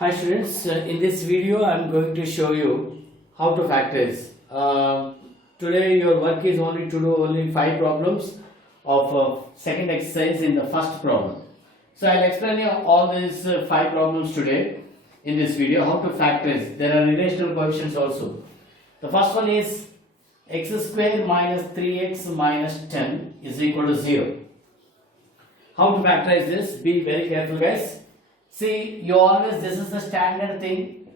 Hi students, in this video I am going to show you how to factorize. Today your work is only to do only 5 problems of second exercise in the first problem. So I will explain you all these 5 problems today in this video, how to factorize. There are relational coefficients also. The first one is x square minus 3x minus 10 is equal to 0. How to factorize this? Be very careful guys. See, this is the standard thing.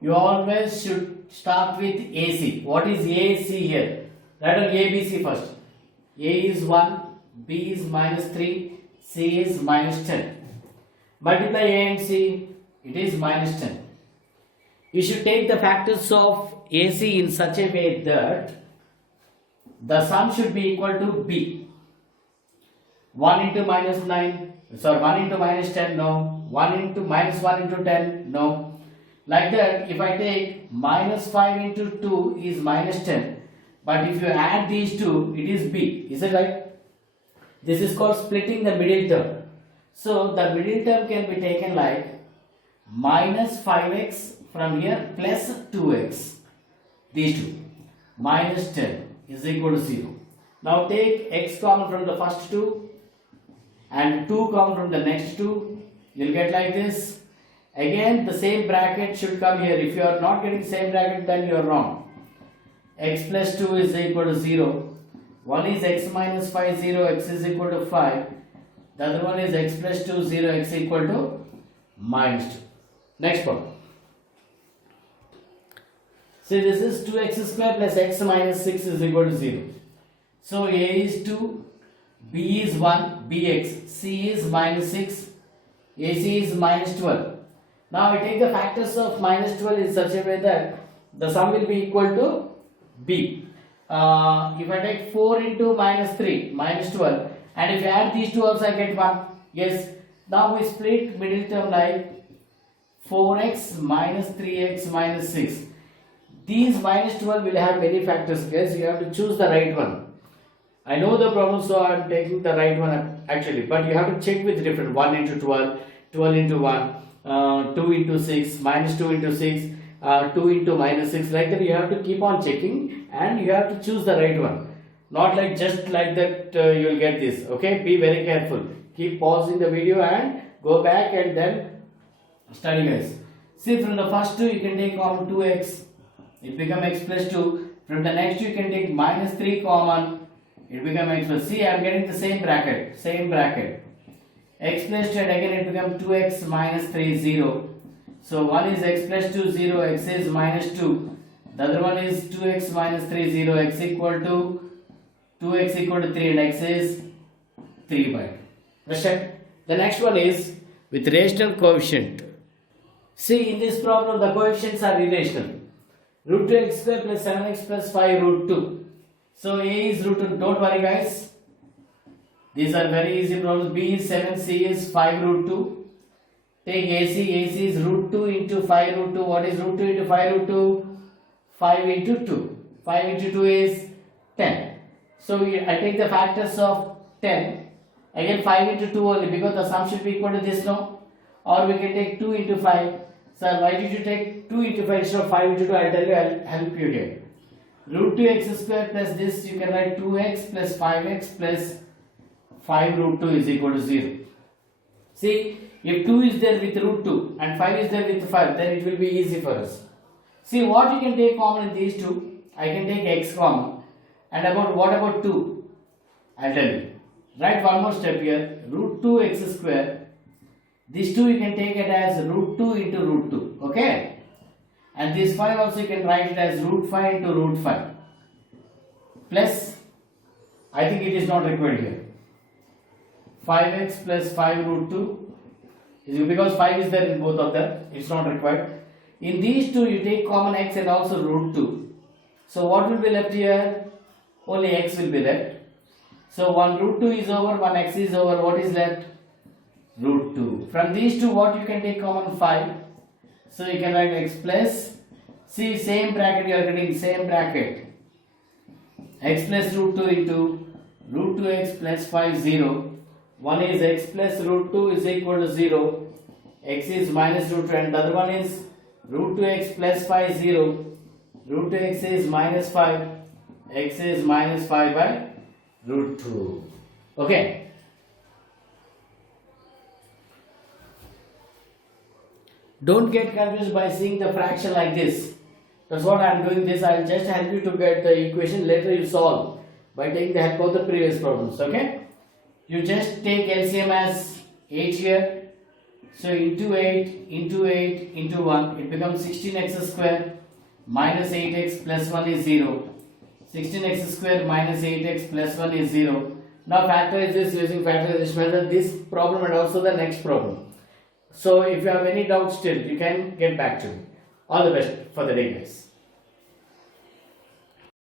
You always should start with AC. What is AC here? Write down ABC first. A is 1, B is minus 3, C is minus 10. Multiply A and C, it is minus 10. You should take the factors of AC in such a way that the sum should be equal to B. 1 into minus 9. So 1 into minus 10, no. 1 into minus 1 into 10, no. Like that, if I take minus 5 into 2 is minus 10. But if you add these two, it is B. Is it right? This is called splitting the middle term. So the middle term can be taken like minus 5x from here plus 2x. These two. Minus 10 is equal to 0. Now take x common from the first two and 2 come from the next two. You will get like this. Again the same bracket should come here. If you are not getting same bracket, then you are wrong. X plus 2 is equal to 0. One is x minus 5, 0, x is equal to 5. The other one is x plus 2, 0, x equal to minus 2. Next one. See, this is 2x square plus x minus 6 is equal to 0. So A is 2, B is 1, Bx, C is minus 6, AC is minus 12. Now we take the factors of minus 12 in such a way that the sum will be equal to B. If I take 4 into minus 3, minus 12, and if I add these two also I get 1. Yes. Now we split middle term like 4x minus 3x minus 6. These minus 12 will have many factors guys. You have to choose the right one. I know the problem, so I am taking the right one actually, but you have to check with different 1 into 12, 12 into 1, 2 into 6, minus 2 into 6, 2 into minus 6, like that you have to keep on checking and you have to choose the right one. Not like just like that you will get this, okay? Be very careful. Keep pausing the video and go back and then study guys. See, from the first two you can take common 2x, it becomes x plus 2. From the next you can take minus 3 common, it becomes x plus, see I am getting the same bracket, x plus 2 and again it becomes 2x minus 3, 0. So one is x plus 2, 0, x is minus 2. The other one is 2x minus 3, 0, x equal to 2x equal to 3 and x is 3 by 2. Understand? The next one is with rational coefficient. See, in this problem the coefficients are irrational. Root 2x square plus 7x plus 5 root 2. So A is root 2. Don't worry guys. These are very easy problems. B is 7, C is 5 root 2. Take AC. AC is root 2 into 5 root 2. What is root 2 into 5 root 2? 5 into 2. 5 into 2 is 10. So I take the factors of 10. Again 5 into 2 only because the sum should be equal to this, no? Or we can take 2 into 5. Sir, why did you take 2 into 5 instead of 5 into 2? I'll tell you, I'll help you here. Root 2x square plus this, you can write 2x plus 5x plus 5 root 2 is equal to 0. See, if 2 is there with root 2 and 5 is there with 5, then it will be easy for us. See, what you can take common in these two? I can take x common. And what about 2? I'll tell you. Write one more step here. Root 2x square. These two you can take it as root 2 into root 2. Okay? And this 5 also you can write it as root 5 into root 5. Plus, I think it is not required here. 5x plus 5 root 2 is because 5 is there in both of them. It's not required. In these two you take common x and also root 2. So what will be left here? Only x will be left. So one root 2 is over, one x is over. What is left? Root 2. From these two what you can take common? 5. So you can write x plus, see same bracket you are getting, same bracket. X plus root 2 into root 2x plus 5, 0. One is x plus root 2 is equal to 0. x is minus root 2, and the other one is root 2x plus 5 is 0. Root 2x is minus 5, x is minus 5 by root 2. Okay. Don't get confused by seeing the fraction like this. That's what I am doing this. I will just help you to get the equation. Later you solve by taking the help of the previous problems. Okay. You just take LCM as 8 here. So into 8 into 1, it becomes 16x square minus 8x plus 1 is 0. 16x square minus 8x plus 1 is 0. Now factorize this using factorization method, this problem and also the next problem. So if you have any doubts still, you can get back to me. All the best for the day, guys.